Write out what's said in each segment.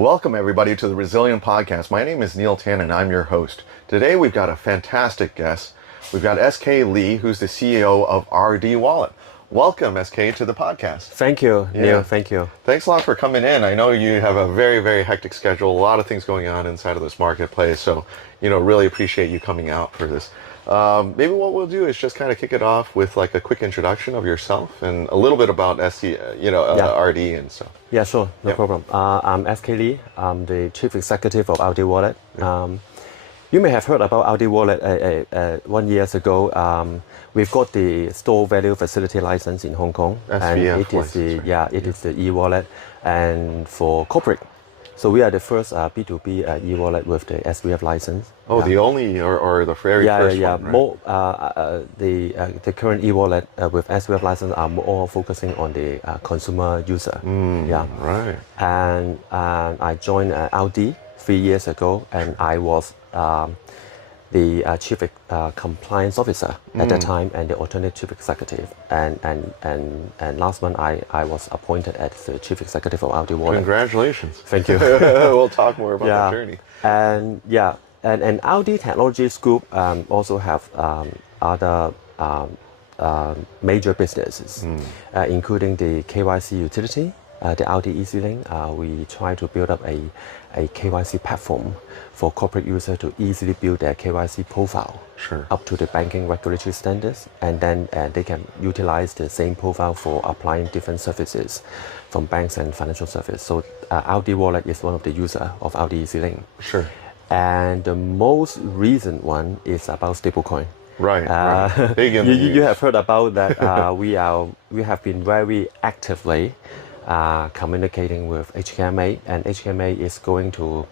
Welcome everybody to the Resilient Podcast. My name is Neil Tan and I'm your host. Today we've got a fantastic guest. We've got SK Lee, who's the CEO of RD Wallet. Welcome, SK, to the podcast. Thank you, Neil. Thank you. Thanks a lot for coming in. I know you have a very, very hectic schedule, a lot of things going on inside of this marketplace. So, really appreciate you coming out for this. Maybe what we'll do is just kind of kick it off with like a quick introduction of yourself and a little bit about RD and stuff. Yeah, sure. No problem. I'm SK Lee. I'm the Chief Executive of RD Wallet. You may have heard about RD Wallet 1 year ago. We've got the store value facility license in Hong Kong, and it is the e-wallet, and for corporate. So we are the first B2B e-wallet with the SVF license. Oh, the only or the very first one, right? More the current e-wallet with SVF license are more focusing on the consumer user. Right. And I joined RD 3 years ago, and I was the chief compliance officer at that time and the alternate chief executive. And last month I was appointed as the chief executive of RD Wallet. Congratulations. Thank you. We'll talk more about that journey. And RD Technologies Group also have other major businesses, including the KYC utility, the RD EasyLink. We try to build up a KYC platform for corporate users to easily build their KYC profile up to the banking regulatory standards, and then they can utilize the same profile for applying different services from banks and financial services. So RD Wallet is one of the users of RD EasyLink. Sure. And the most recent one is about stablecoin. Right. Big in the news. You have heard about that. We have been very actively communicating with HKMA, and HKMA is going to,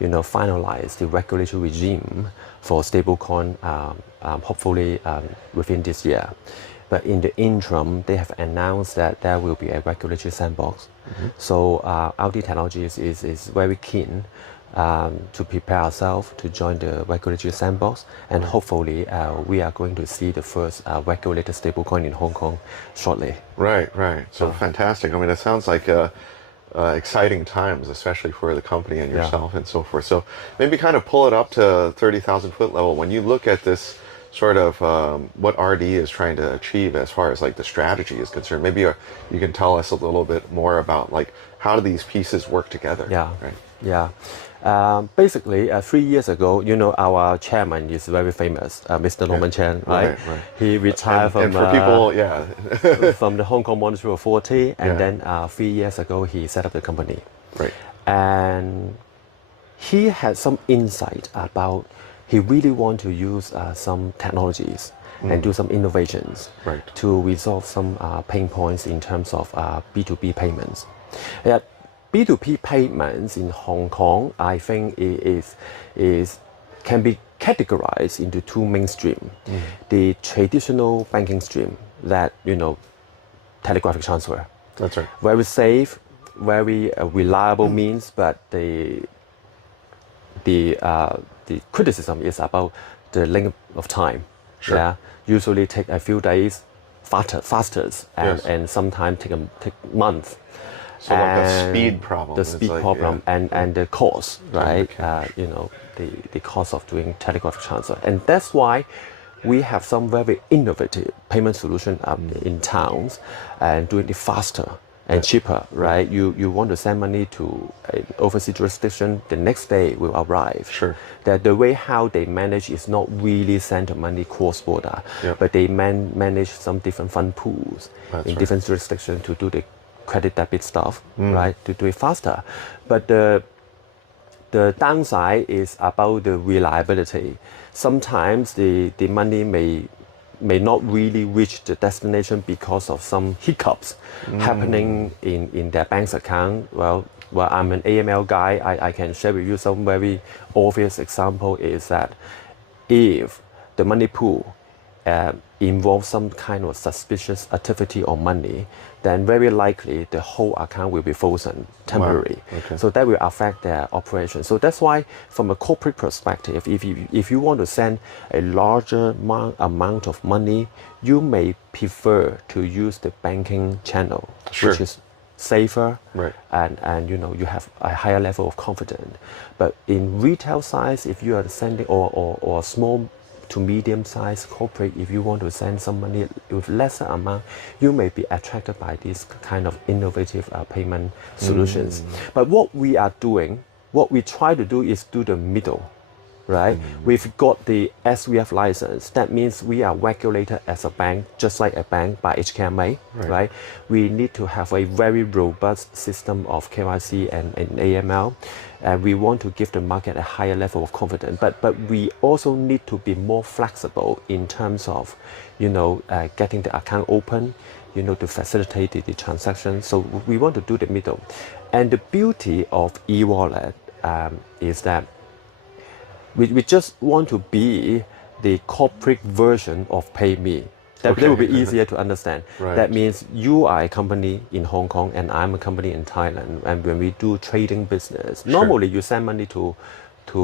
finalize the regulatory regime for stablecoin, hopefully within this year. But in the interim, they have announced that there will be a regulatory sandbox. So RD Technologies is very keen to prepare ourselves to join the regulatory sandbox, and hopefully we are going to see the first regulated stablecoin in Hong Kong shortly. Right. So fantastic. I mean, it sounds like exciting times, especially for the company and yourself and so forth. So maybe kind of pull it up to 30,000 foot level. When you look at this sort of what RD is trying to achieve as far as like the strategy is concerned, maybe you can tell us a little bit more about like how do these pieces work together? Basically, 3 years ago, our chairman is very famous, Mr. Norman Chan, right? He retired from for people, from the Hong Kong Monetary Authority, and then 3 years ago he set up the company. Right. And he had some insight about he really want to use some technologies and do some innovations to resolve some pain points in terms of B2B payments. B2B payments in Hong Kong, I think, can be categorized into two main streams. The traditional banking stream, that telegraphic transfer. That's right. Very safe, very reliable means, but the criticism is about the length of time. Usually take a few days, faster, and sometimes take months. So like a speed problem. The speed problem and the cost, right? The cost of doing telegraphic transfer. And that's why we have some very innovative payment solution in towns and doing it faster and cheaper, right? You want to send money to an overseas jurisdiction, the next day will arrive. Sure. That the way how they manage is not really send the money cross-border, but they manage some different fund pools in different jurisdictions to do the credit debit stuff, right, to do it faster. But the downside is about the reliability. Sometimes the money may not really reach the destination because of some hiccups happening in their bank's account. Well, I'm an AML guy. I can share with you some very obvious example is that if the money pool involves some kind of suspicious activity or money, then very likely the whole account will be frozen temporarily. So that will affect their operation. So that's why, from a corporate perspective, if you want to send a larger amount of money, you may prefer to use the banking channel, which is safer, Right. and you have a higher level of confidence. But in retail size, if you are sending or small to medium sized corporate, if you want to send some money with lesser amount, you may be attracted by these kind of innovative payment solutions. But what we are doing, what we try to do is do the middle. Right? We've got the SVF license. That means we are regulated as a bank, just like a bank by HKMA, right? We need to have a very robust system of KYC and AML. And we want to give the market a higher level of confidence. But we also need to be more flexible in terms of, getting the account open, to facilitate the transaction. So we want to do the middle. And the beauty of e-wallet is that we just want to be the corporate version of PayMe. That will be easier to understand. Right. That means you are a company in Hong Kong and I'm a company in Thailand. And when we do trading business, normally you send money to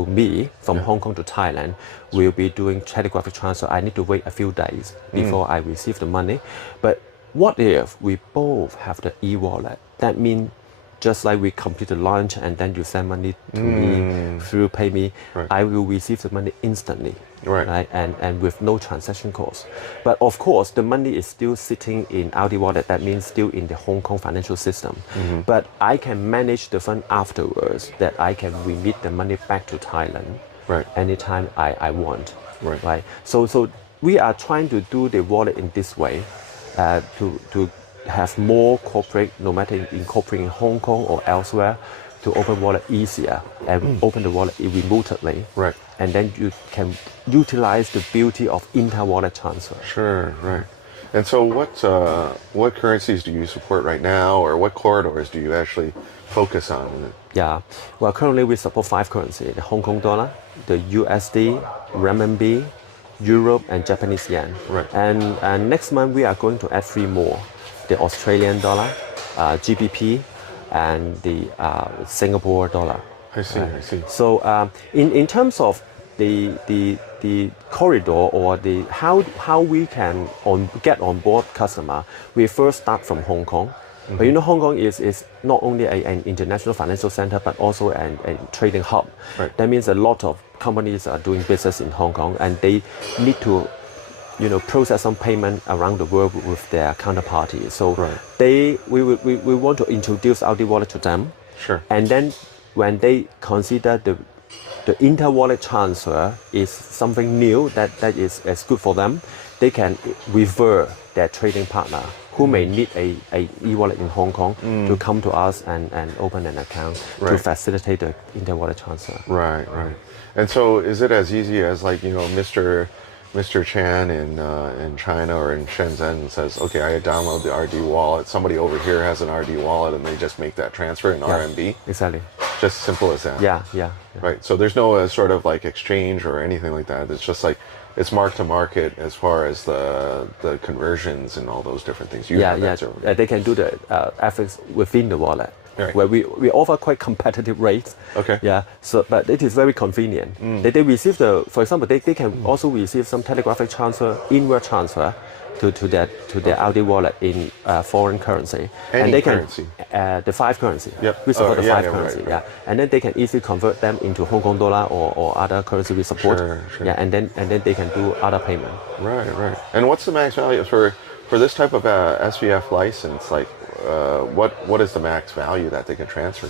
me from Hong Kong to Thailand. We'll be doing telegraphic transfer. I need to wait a few days before I receive the money. But what if we both have the e-wallet? That means just like we complete the launch and then you send money to me through PayMe, I will receive the money instantly, right? And with no transaction cost. But of course, the money is still sitting in our wallet. That means still in the Hong Kong financial system. But I can manage the fund afterwards, that I can remit the money back to Thailand anytime I want, right? So we are trying to do the wallet in this way to have more corporate, no matter incorporating in Hong Kong or elsewhere, to open wallet easier and open the wallet remotely. Right. And then you can utilize the beauty of inter-wallet transfer. Sure, right. And so what currencies do you support right now, or what corridors do you actually focus on? Yeah, well, currently we support 5 currencies: the Hong Kong dollar, the USD, renminbi, Euro, and Japanese yen. Right. And next month we are going to add 3 more: the Australian dollar, GBP, and the Singapore dollar. I see. So in terms of the corridor or the how we can get on board customer, we first start from Hong Kong. But Hong Kong is not only an international financial center, but also a trading hub. Right. That means a lot of companies are doing business in Hong Kong, and they need to process some payment around the world with their counterparties. So we want to introduce our wallet to them. Sure. And then when they consider the inter-wallet transfer is something new that is good for them, they can refer their trading partner who may need a e-wallet in Hong Kong to come to us and open an account to facilitate the inter-wallet transfer. Right. And so is it as easy as Mr. Chan in China or in Shenzhen says, okay, I download the RD wallet. Somebody over here has an RD wallet, and they just make that transfer in RMB. Exactly. Just simple as that. Yeah. Right. So there's no sort of like exchange or anything like that. It's just like it's mark to market as far as the conversions and all those different things. They can do the FX within the wallet. Right. Where we offer quite competitive rates. Okay. Yeah. So, but it is very convenient. They receive for example, they can also receive some telegraphic transfer, inward transfer, to their RD wallet in foreign currency. And they currency. The 5 currency. Yep. We support the 5 currency. Right. And then they can easily convert them into Hong Kong dollar or other currency we support. Sure. Yeah. And then they can do other payment. Right. And what's the max value for this type of SVF license? Like, what is the max value that they can transfer?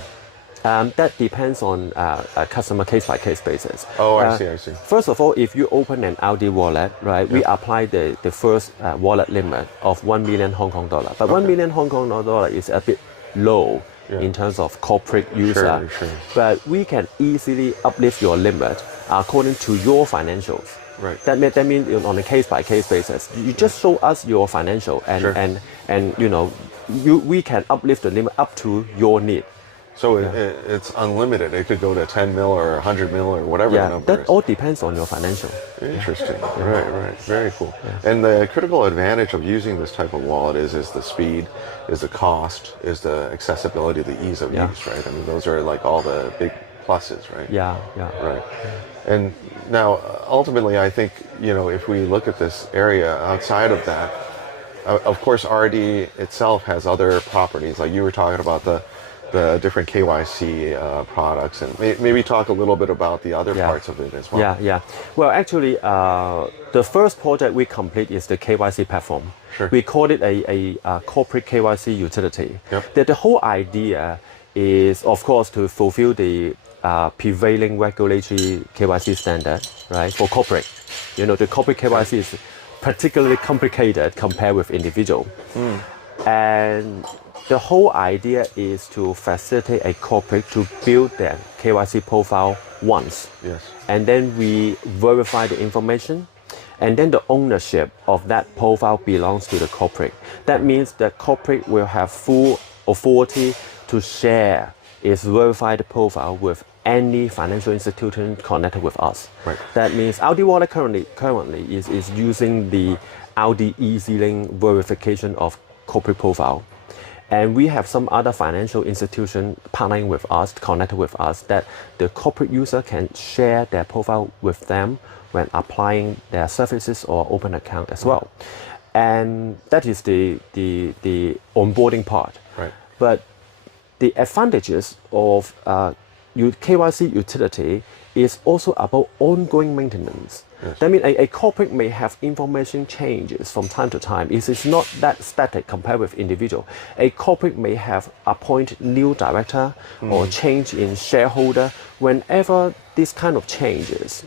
That depends on a customer case-by-case basis. Oh, I see. First of all, if you open an RD wallet, right, we apply the first wallet limit of 1 million Hong Kong dollar. But 1 million Hong Kong dollar is a bit low in terms of corporate user. Sure. But we can easily uplift your limit according to your financials. Right. That means on a case-by-case basis, you just show us your financial, and we can uplift the limit up to your need. So it's unlimited. It could go to 10 mil or 100 mil or whatever the number that all depends on your financial. Interesting. Right. Very cool. Yeah. And the critical advantage of using this type of wallet is the speed, is the cost, is the accessibility, the ease of use, right? I mean, those are like all the big pluses, right? Yeah. Right. And now, ultimately, I think, if we look at this area outside of that, of course, RD itself has other properties. Like you were talking about the different KYC products, and maybe talk a little bit about the other parts of it as well. Yeah. Well, actually, the first project we complete is the KYC platform. Sure. We call it a corporate KYC utility. Yep. The whole idea is, of course, to fulfill the prevailing regulatory KYC standard, right, for corporate. You know, the corporate KYC is particularly complicated compared with individual. And the whole idea is to facilitate a corporate to build their KYC profile once. Yes. And then we verify the information, and then the ownership of that profile belongs to the corporate. That means that corporate will have full authority to share its verified profile with any financial institution connected with us. Right. That means LD Wallet currently is using the LD EasyLink verification of corporate profile. And we have some other financial institution partnering with us, connected with us, that the corporate user can share their profile with them when applying their services or open account as well. And that is the onboarding part. Right. But the advantages of KYC utility is also about ongoing maintenance. Yes. That means a corporate may have information changes from time to time. It is not that static compared with individual. A corporate may have appoint new director or change in shareholder. Whenever this kind of changes,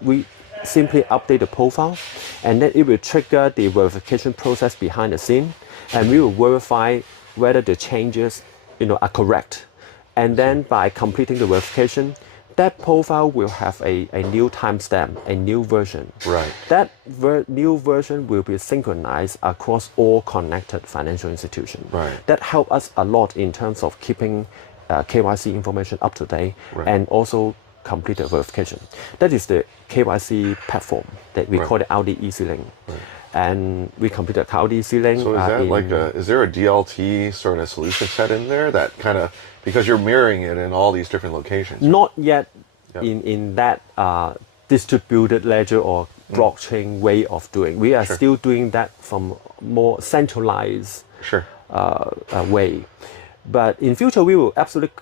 we simply update the profile, and then it will trigger the verification process behind the scene, and we will verify whether the changes are correct. And then by completing the verification, that profile will have a new timestamp, a new version. Right. That new version will be synchronized across all connected financial institutions. Right. That helps us a lot in terms of keeping KYC information up to date, right, and also complete the verification. That is the KYC platform that we right, call the LD EasyLink. Right. And we completed LD EasyLink. So is that is there a DLT sort of solution set in there that kind of, because you're mirroring it in all these different locations? Not yet. Yep. in that distributed ledger or blockchain way of doing. We are Sure. still doing that from more centralized Sure. way. But in future, we will absolutely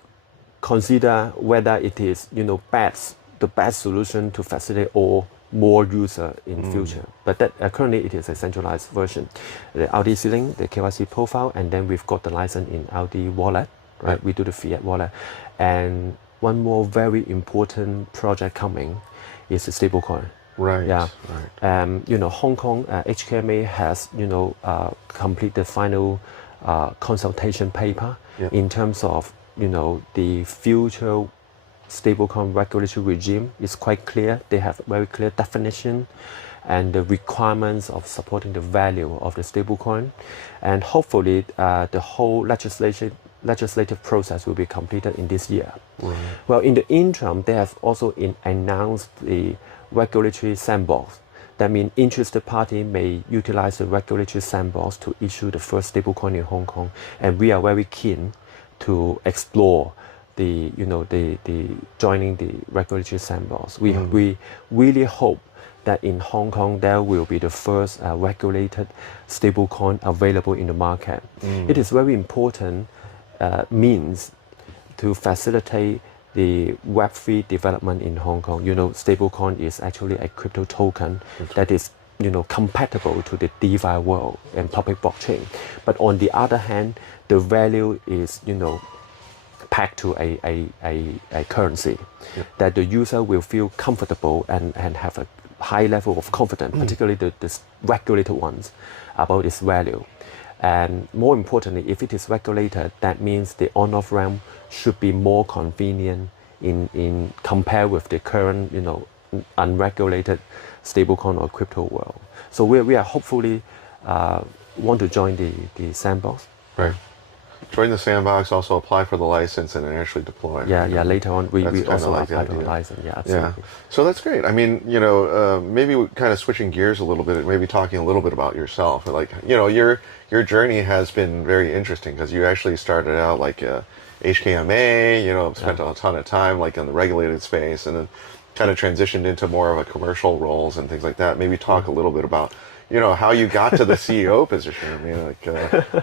consider whether it is the best solution to facilitate all more user in future. But that currently it is a centralized version. The LD EasyLink, the KYC profile, and then we've got the license in LD Wallet. Right? We do the fiat wallet, and one more very important project coming is the stablecoin. Right. Yeah. Right. Hong Kong HKMA has complete the final consultation paper in terms of the future stablecoin regulatory regime is quite clear. They have very clear definition and the requirements of supporting the value of the stablecoin, and hopefully the whole legislative process will be completed in this year. Right. Well, in the interim, they have also announced the regulatory sandbox. That means interested party may utilize the regulatory sandbox to issue the first stablecoin in Hong Kong, and we are very keen to explore the joining the regulatory sandbox. We really hope that in Hong Kong there will be the first regulated stablecoin available in the market. It is very important means to facilitate the Web3 development in Hong Kong. Stablecoin is actually a crypto token that is compatible to the DeFi world and public blockchain. But on the other hand, the value is packed to a currency that the user will feel comfortable and have a high level of confidence, particularly the regulated ones, about its value. And more importantly, if it is regulated, that means the on-off ramp should be more convenient in compared with the current unregulated stablecoin or crypto world. So we are hopefully want to join the sandbox. Right. Join the sandbox, also apply for the license, and then actually deploy. Yeah. Later on, we also like apply for the license. Yeah, absolutely. Yeah. So that's great. I mean, maybe kind of switching gears a little bit, maybe talking a little bit about yourself. Like, your journey has been very interesting because you actually started out like HKMA, spent a ton of time like in the regulated space, and then kind of transitioned into more of a commercial roles and things like that. Maybe talk a little bit about how you got to the CEO position. I mean, like,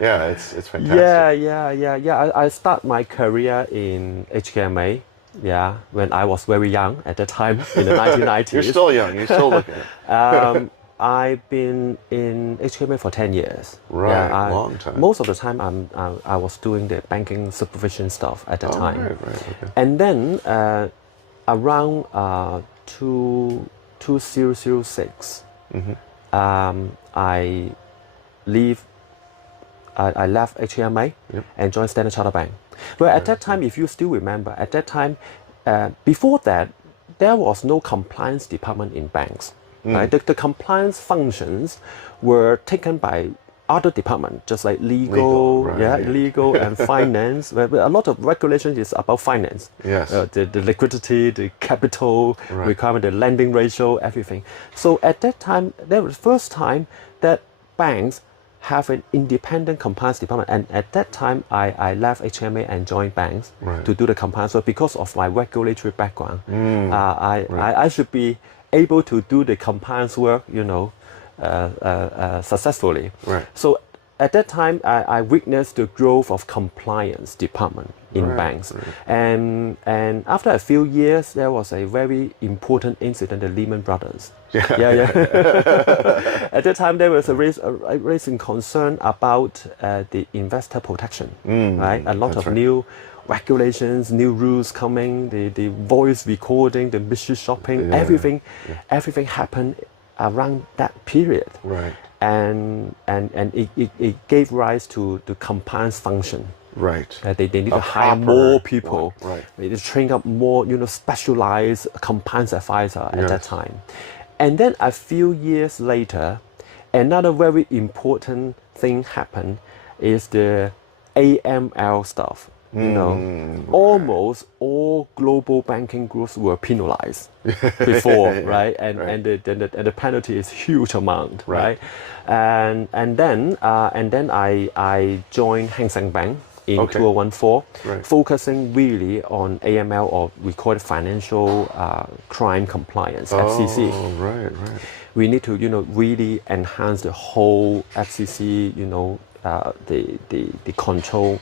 yeah, it's fantastic. Yeah. I start my career in HKMA. Yeah, when I was very young at the time in the 1990s. You're still young. You're still looking at I've been in HKMA for 10 years. Right, Yeah, long time. Most of the time, I was doing the banking supervision stuff at the time. Right, okay. And then around 2006, I left HKMA and joined Standard Chartered Bank. Well, at that time, if you still remember, at that time, before that, there was no compliance department in banks. Right? The compliance functions were taken by other departments, just like legal and finance. But a lot of regulations is about finance. Yes. The liquidity, the capital requirement, the lending ratio, everything. So at that time, that was the first time that banks have an independent compliance department. And at that time, I left HMA and joined banks to do the compliance work because of my regulatory background. I should be able to do the compliance work, successfully. Right. So at that time, I witnessed the growth of compliance department in banks. And after a few years, there was a very important incident, the Lehman Brothers. Yeah. At that time, there was a raising concern about the investor protection, right? A lot of new regulations, new rules coming, the voice recording, the mystery shopping, everything happened around that period. Right. And it gave rise to the compliance function. Right. They need to hire more people. Right. They need to train up more, specialized compliance advisor at that time. And then a few years later, another very important thing happened is the AML stuff. Almost all global banking groups were penalized before, right? And the penalty is huge amount, right? And then I joined Hang Seng Bank in 2014, focusing really on AML, or we call it financial crime compliance, FCC. Oh, right. We need to really enhance the whole FCC, the control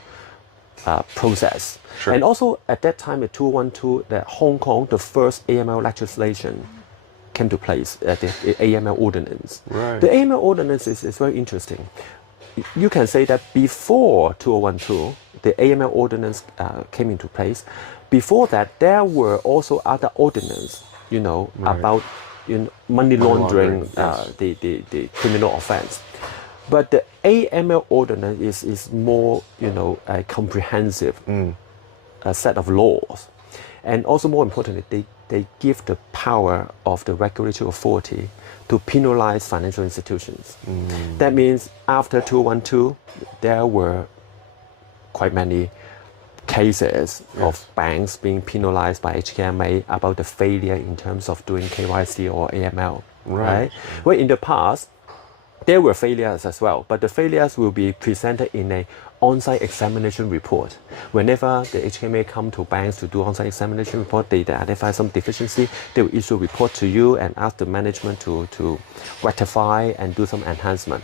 process. Sure. And also at that time in 2012, that Hong Kong, the first AML legislation came to place, the AML ordinance. Right. The AML ordinance is very interesting. You can say that before 2012, the AML ordinance came into place. Before that, there were also other ordinances, about money laundering, the criminal offense. But the AML ordinance is more, a comprehensive set of laws. And also more importantly, they give the power of the regulatory authority to penalize financial institutions. That means after 2012, there were quite many cases of banks being penalized by HKMA about the failure in terms of doing KYC or AML. Right? Well, in the past, there were failures as well, but the failures will be presented in an on-site examination report. Whenever the HKMA come to banks to do on-site examination report, they identify some deficiency, they will issue a report to you and ask the management to rectify and do some enhancement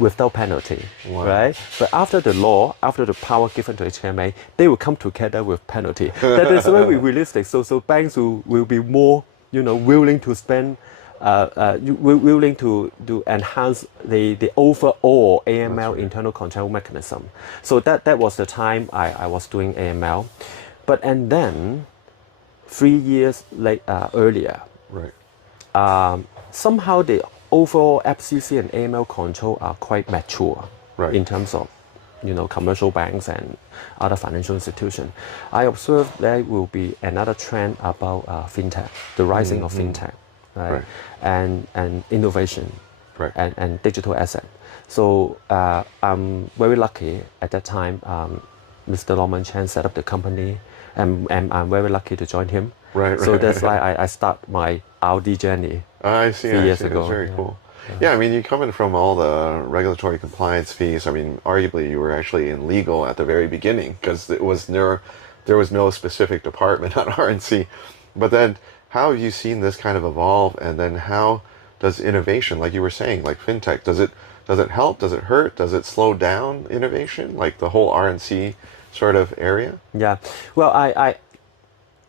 without penalty, right? But after the law, after the power given to HKMA, they will come together with penalty. That is very realistic. So banks will be more, willing to spend willing to enhance the overall AML internal control mechanism. So that was the time I was doing AML. And then 3 years earlier, somehow the overall FCC and AML control are quite mature in terms of commercial banks and other financial institutions. I observed there will be another trend about fintech, the rising of fintech. And innovation, and digital asset. So I'm very lucky at that time. Mr. Norman Chan set up the company, and I'm very lucky to join him. So that's why I start my RD journey. I see. 3 years ago. That's very cool. Yeah, I mean, you come in from all the regulatory compliance fees. I mean, arguably you were actually in legal at the very beginning because there was no specific department on RNC. But then, how have you seen this kind of evolve, and then how does innovation, like you were saying, like fintech, does it help? Does it hurt? Does it slow down innovation? Like the whole RNC sort of area? Yeah. Well, I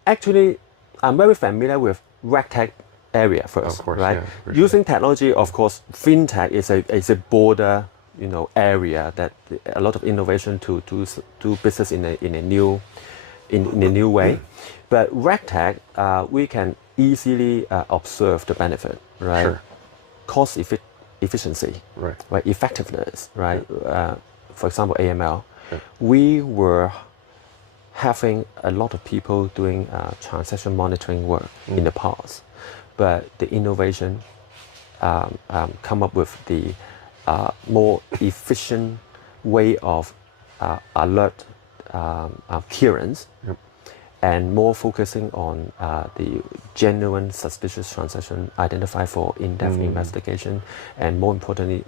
actually, I'm very familiar with RegTech area first, Of course, right? yeah, for sure. Using technology, of course, fintech is a broader, area that a lot of innovation to do business in a new way. But RegTech, we can easily observe the benefit, right? Sure. Cost efficiency, Right. Effectiveness, right? For example, AML. We were having a lot of people doing transaction monitoring work in the past, but the innovation come up with the more efficient way of alert clearance, and more focusing on the genuine suspicious transaction identified for in-depth investigation, and more importantly,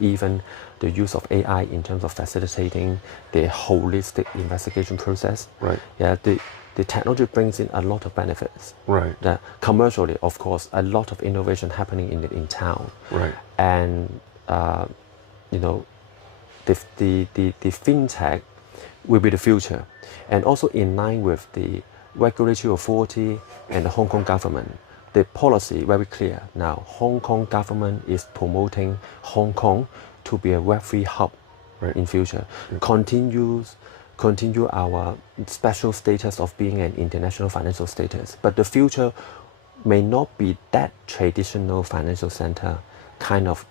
even the use of AI in terms of facilitating the holistic investigation process. Right. Yeah, the technology brings in a lot of benefits. Right. Commercially, of course, a lot of innovation happening in town. Right. And the fintech will be the future, and also in line with the regulatory authority and the Hong Kong government. The policy very clear now. Hong Kong government is promoting Hong Kong to be a Web3 hub in future. Continue our special status of being an international financial status, but the future may not be that traditional financial center kind of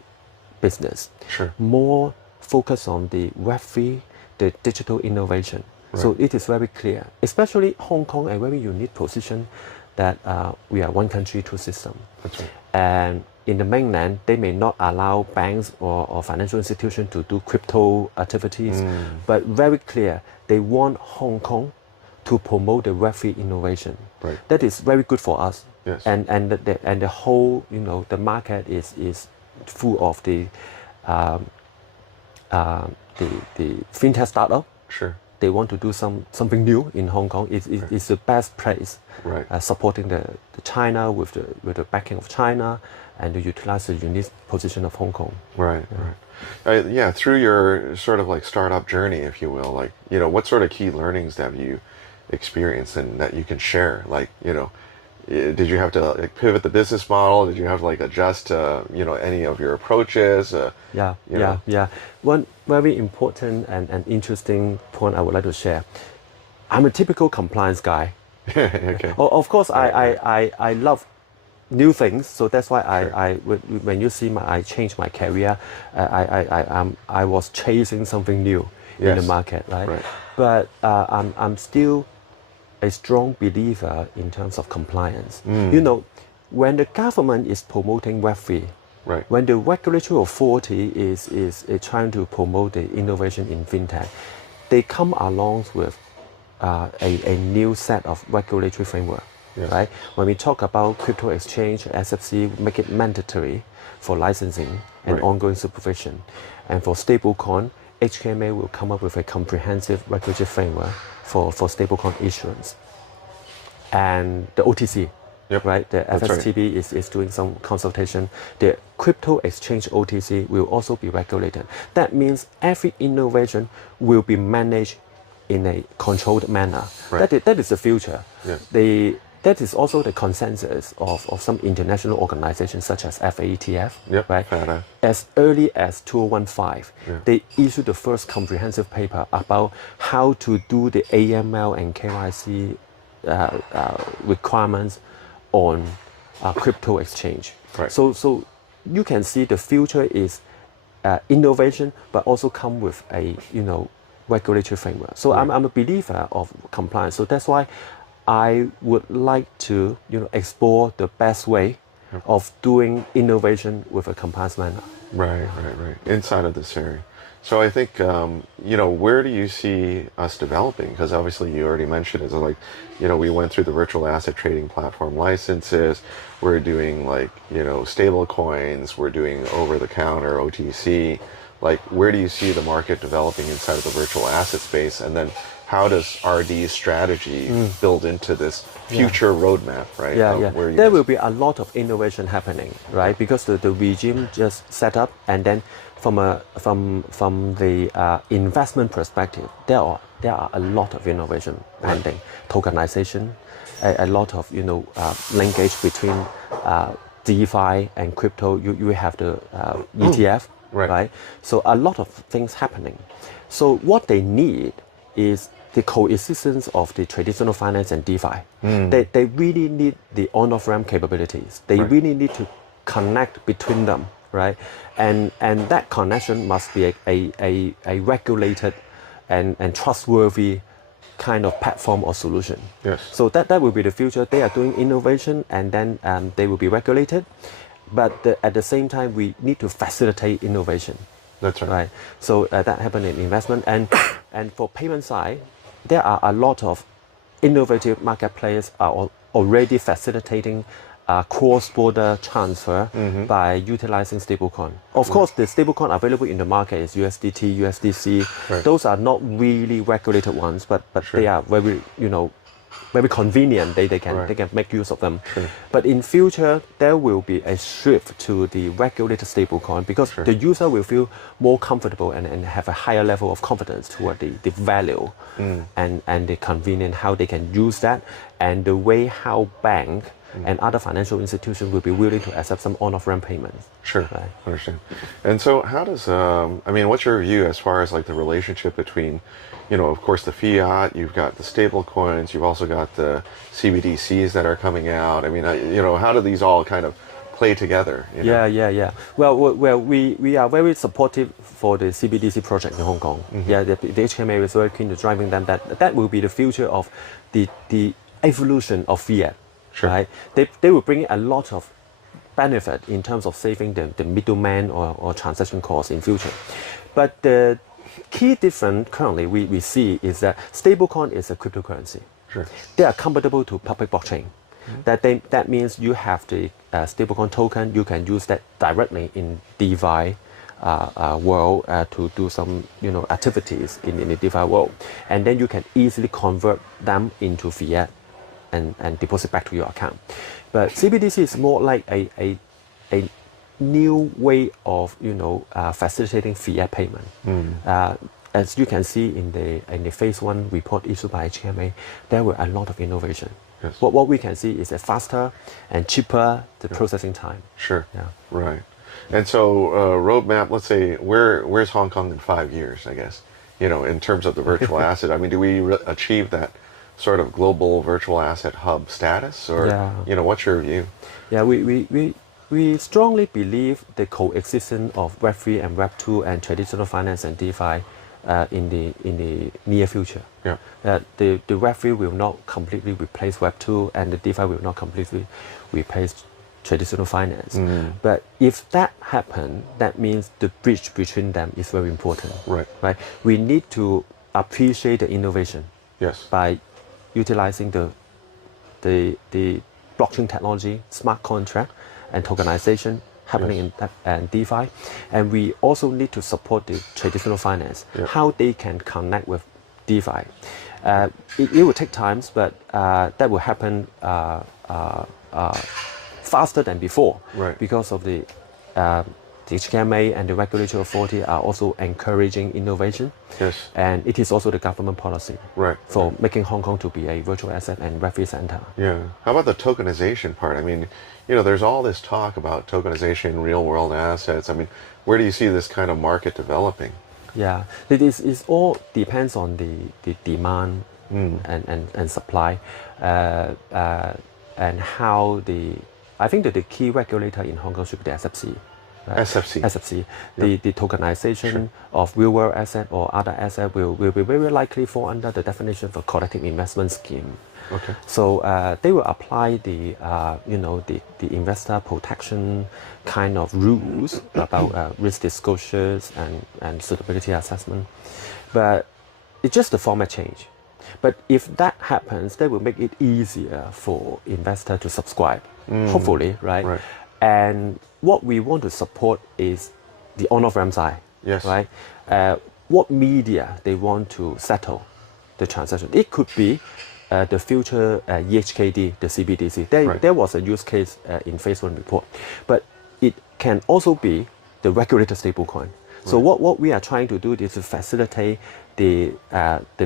business. Sure. More focus on the Web3, the digital innovation. Right. So it is very clear, especially Hong Kong, a very unique position that we are one country, two system. That's right. And in the mainland, they may not allow banks or financial institutions to do crypto activities, but very clear, they want Hong Kong to promote the Web3 innovation. Right. That is very good for us. Yes. And the whole, the market is full of the fintech startup. Sure. They want to do something new in Hong Kong. It's the best place, right. Supporting the China with the backing of China, and to utilize the unique position of Hong Kong. Right, right. Yeah, through your sort of like startup journey, if you will, like, what sort of key learnings have you experienced and that you can share? Like, did you have to like pivot the business model? Did you have to like adjust, any of your approaches? Yeah. One very important and interesting point I would like to share. I'm a typical compliance guy. Okay. Of course, I love new things, so that's why Sure. when you see I changed my career, I was chasing something new in the market, right? But I'm still a strong believer in terms of compliance. When the government is promoting Web3, right. when the regulatory authority is trying to promote the innovation in fintech, they come along with a new set of regulatory framework. Yes. Right? When we talk about crypto exchange, SFC, make it mandatory for licensing and ongoing supervision. And for stablecoin, HKMA will come up with a comprehensive regulatory framework for stablecoin issuance. And the OTC, right? The FSTB is doing some consultation. The crypto exchange OTC will also be regulated. That means every innovation will be managed in a controlled manner. Right. That is the future. Yes. That is also the consensus of some international organizations such as FATF, right? FATF. As early as 2015, they issued the first comprehensive paper about how to do the AML and KYC requirements on crypto exchange. Right. So you can see the future is innovation, but also come with a regulatory framework. So I'm a believer of compliance. So that's why I would like to explore the best way of doing innovation with a compliance manner. Right. Inside of this area. So I think, where do you see us developing? Because obviously you already mentioned it's like, we went through the virtual asset trading platform licenses. We're doing like, stable coins. We're doing over-the-counter OTC. Like, where do you see the market developing inside of the virtual asset space? And then how does RD's strategy build into this future roadmap, right? Where you There guys- will be a lot of innovation happening, right? Because the regime just set up, and then from the investment perspective, there are a lot of innovation pending. Tokenization, a lot of linkage between DeFi and crypto. You have the ETF, right? So a lot of things happening. So what they need is the coexistence of the traditional finance and DeFi. They really need the on-off-ramp capabilities. They really need to connect between them, right? And that connection must be a regulated and trustworthy kind of platform or solution. Yes. So that will be the future. They are doing innovation, and then they will be regulated. But at the same time, we need to facilitate innovation. That's right. Right. So that happened in investment, and for payment side, there are a lot of innovative market players are already facilitating cross-border transfer by utilizing stablecoin. Of course, the stablecoin available in the market is USDT, USDC. Right. Those are not really regulated ones, but they are very very convenient. They can make use of them. But in future, there will be a shift to the regulated stablecoin because the user will feel more comfortable and have a higher level of confidence toward the value and the convenience, how they can use that, and the way how bank and other financial institutions will be willing to accept some on-off-ramp payments. Sure, right. Understand. And so how does, what's your view as far as like the relationship between, of course the fiat, you've got the stable coins, you've also got the CBDCs that are coming out. I mean, how do these all kind of play together? Yeah. Well, we are very supportive for the CBDC project in Hong Kong. Yeah, the HKMA is very keen to driving them. That will be the future of the evolution of fiat. Right? They will bring a lot of benefit in terms of saving the middleman or transaction costs in future. But the key difference currently we see is that stablecoin is a cryptocurrency. They are compatible to public blockchain. That means you have the stablecoin token, you can use that directly in DeFi world to do some activities in the DeFi world. And then you can easily convert them into fiat and deposit back to your account. But CBDC is more like a new way of facilitating fiat payment. As you can see in the phase 1 report issued by HKMA, there were a lot of innovation. Yes. What we can see is a faster and cheaper the processing time. Sure. Yeah. Right. And so roadmap, let's say, where's Hong Kong in 5 years, I guess, in terms of the virtual asset? I mean, do we achieve that sort of global virtual asset hub status, or what's your view? Yeah, we strongly believe the coexistence of Web3 and Web2 and traditional finance and DeFi in the near future. Yeah. The Web3 will not completely replace Web2, and the DeFi will not completely replace traditional finance. But if that happens, that means the bridge between them is very important. Right. We need to appreciate the innovation. Yes. By utilizing the blockchain technology, smart contract, and tokenization happening in DeFi, and we also need to support the traditional finance, how they can connect with DeFi. It will take time, but that will happen faster than before, because of the HKMA and the regulatory authority are also encouraging innovation. Yes. And it is also the government policy for making Hong Kong to be a virtual asset and Web3 center. Yeah. How about the tokenization part? I mean, there's all this talk about tokenization, real world assets. I mean, where do you see this kind of market developing? Yeah, it all depends on the demand and supply, and how I think that the key regulator in Hong Kong should be the SFC. SFC. The tokenization of real world asset or other asset will be very likely fall under the definition of a collective investment scheme. Okay. So they will apply the investor protection kind of rules about risk disclosures and suitability assessment, but it's just the format change. But if that happens, that will make it easier for investor to subscribe. Hopefully, right? And what we want to support is the on-off-ramp side. Yes. Right. What media they want to settle. the transaction. It could be the future EHKD, the CBDC. There was a use case in phase 1 report, but it can also be the regulated stablecoin. So what we are trying to do is to facilitate the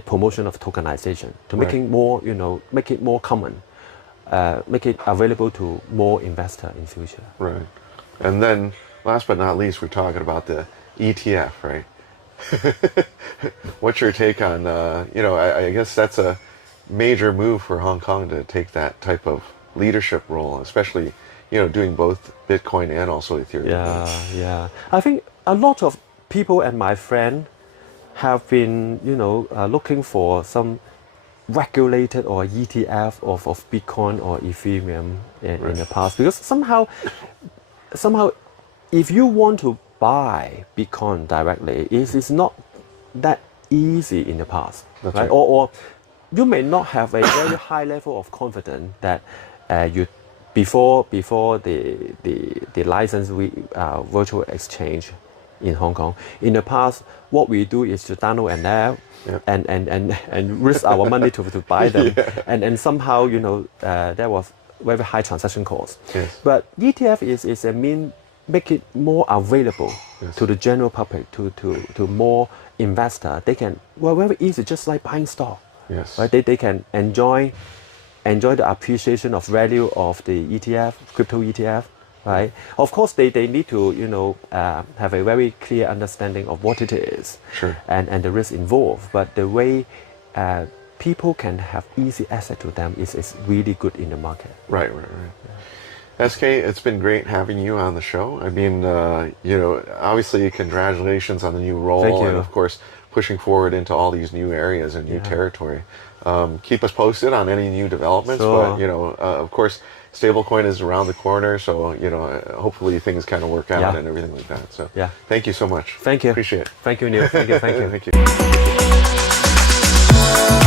promotion of tokenization, to make it more, make it more common, make it available to more investors in future. Right. And then, last but not least, we're talking about the ETF, right? What's your take on, I guess that's a major move for Hong Kong to take that type of leadership role, especially, doing both Bitcoin and also Ethereum. Yeah. I think a lot of people and my friend have been, looking for some regulated or ETF of Bitcoin or Ethereum in the past, because somehow, if you want to buy Bitcoin directly, it's not that easy in the past, right? Or you may not have a very high level of confidence that before the license virtual exchange in Hong Kong. In the past, what we do is to download an app and risk our money to buy them, and somehow there was very high transaction costs. Yes. But ETF is a mean make it more available to the general public, to more investor. They can very easy, just like buying stock. Yes. Right? They can enjoy the appreciation of value of the ETF, crypto ETF. Right. Of course, they need to have a very clear understanding of what it is, and the risk involved. But the way people can have easy access to them is really good in the market. Right. SK, it's been great having you on the show. I mean, obviously, congratulations on the new role. Thank you. And of course, pushing forward into all these new areas and new territory. Keep us posted on any new developments. Sure. But, of course, stablecoin is around the corner. So, hopefully things kind of work out and everything like that. So, thank you so much. Thank you. Appreciate it. Thank you, Neil. Thank you. Thank you.